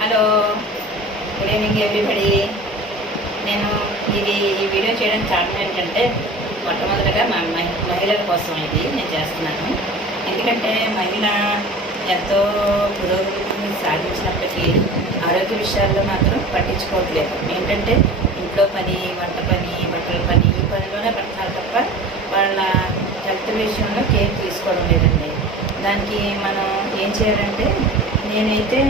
Hello, good evening everybody. నేను ఈ video చేయడానికి కారణం ఏంటంటే, మొట్టమొదటిగా మా మహిళల కోసం ఇది నేను చేస్తున్నాను. ఎందుకంటే మహిళ ఎంతో పురోగతిని సాధించినప్పటికీ ఆరోగ్య విషయాల్లో మాత్రం పట్టించుకోవట్లేదు. ఏంటంటే ఇంట్లో పని, వంట పని, బట్టల పని, ఈ పనిలోనే పడుతున్నారు తప్ప వాళ్ళ హెల్త్ విషయంలో కేర్ తీసుకోవడం లేదండి. దానికి మనం ఏం చేయాలంటే, నేనైతే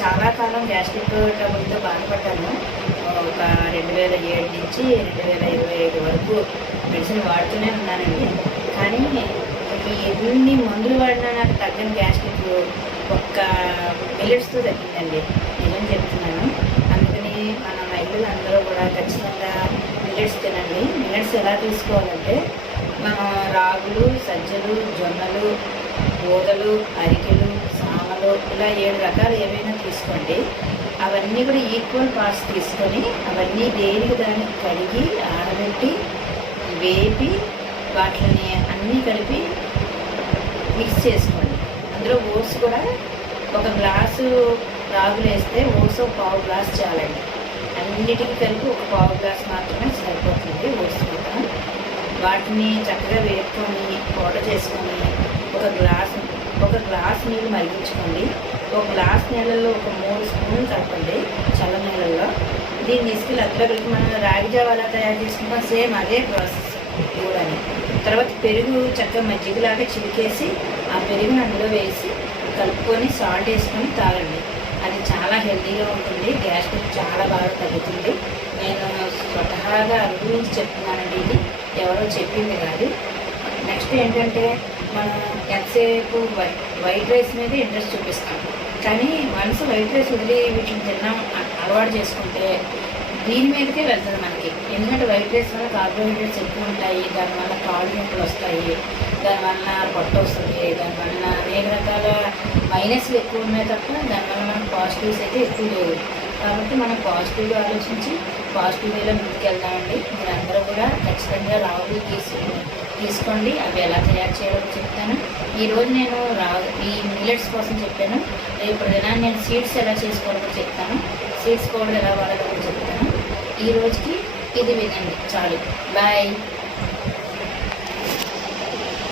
చాలా కాలం గ్యాస్ట్రిక్ ట్రబుల్తో బాధపడ్డాను. ఒక 2007 నుంచి 2025 వరకు మెడిసిన్ వాడుతూనే ఉన్నానండి. కానీ ఎన్ని మందులు వాడినా నాకు తగ్గని గ్యాస్ట్రిక్ ఒక్క మిల్లెట్స్తో తగ్గిందండి. నిజం చెప్తున్నాను. అందుకని మన మహిళలు అందరూ కూడా ఖచ్చితంగా మిల్లెట్స్ తినండి. మిల్లెట్స్ ఎలా తీసుకోవాలంటే, మనం రాగులు, సజ్జలు, జొన్నలు, ఊదలు, అరికెలు, సామలు ఇలా 7 రకాలు ఏవైనా తీసుకోండి. అవన్నీ కూడా ఈక్వల్ పార్ట్స్ తీసుకొని అవన్నీ దేనికి దానికి కడిగి ఆరబెట్టి వేపి వాటిని అన్నీ కలిపి మిక్స్ చేసుకోండి. అందులో ఓట్స్ కూడా ఒక గ్లాసు రాగులు వేస్తే ఓట్స్ ఒక పావు గ్లాస్ చాలండి. అన్నిటికీ కలిపి ఒక పావు గ్లాస్ మాత్రమే సరిపోతుంది ఓట్స్ మొత్తం. వాటిని చక్కగా వేపుకొని పౌడర్ చేసుకొని ఒక గ్లాస్ నీళ్ళు మరిగించుకోండి. ఒక గ్లాస్ నీళ్ళల్లో ఒక 3 స్పూన్లు కలపండి చల్ల నీళ్ళల్లో. దీన్ని తీసుకెళ్ళి అందులో కలిపి మనం రాగి జావ ఎలా తయారు చేసుకుంటాం, సేమ్ అదే ప్రాసెస్ కూడా. తర్వాత పెరుగు చక్కగా మజ్జిగలాగా చిలికేసి ఆ పెరుగుని అందులో వేసి కలుపుకొని సాల్ట్ వేసుకొని తాగండి. అది చాలా హెల్తీగా ఉంటుంది. గ్యాస్ట్రిక్ చాలా బాగా తగ్గుతుంది. నేను స్వతహాగా అనుభవించి చెప్తున్నానండి. ఇది ఎవరో చెప్పింది కాదు. నెక్స్ట్ ఏంటంటే, మనం ఎంతసేపు వైట్ రైస్ మీద ఇంట్రెస్ట్ చూపిస్తాం. కానీ మనసు వైట్ రైస్ వదిలి వీటిని తిన్నాం అలవాటు చేసుకుంటే దీని మీదకే వెళ్తుంది మనకి. ఎందుకంటే వైట్ రైస్ వల్ల కార్బోహైడ్రేట్స్ ఎక్కువ ఉంటాయి. దానివల్ల కాళ్ళు నొప్పులు వస్తాయి, దానివల్ల పొట్ట వస్తుంది, దానివల్ల అనేక రకాల మైనస్లు ఎక్కువ ఉన్నాయి తప్ప దానివల్ల మనకు పాజిటివ్స్ అయితే ఎక్కువ లేవు. కాబట్టి మనం పాజిటివ్గా ఆలోచించి పాజిటివ్ వేలో ముందుకెళ్దామండి. మీరందరూ కూడా ఖచ్చితంగా రాగులు తీసుకోండి. అవి ఎలా తయారు చేయాలో చెప్తాను. ఈరోజు నేను ఈ మిల్లెట్స్ కోసం చెప్పాను. రేపు దినాన్ని నేను సీడ్స్ ఎలా చేసుకోవాలో చెప్తాను. సీడ్స్ పౌడర్ ఎలా వాడాలో చెప్తాను. ఈ రోజుకి ఇది వినండి చాలు. బాయ్.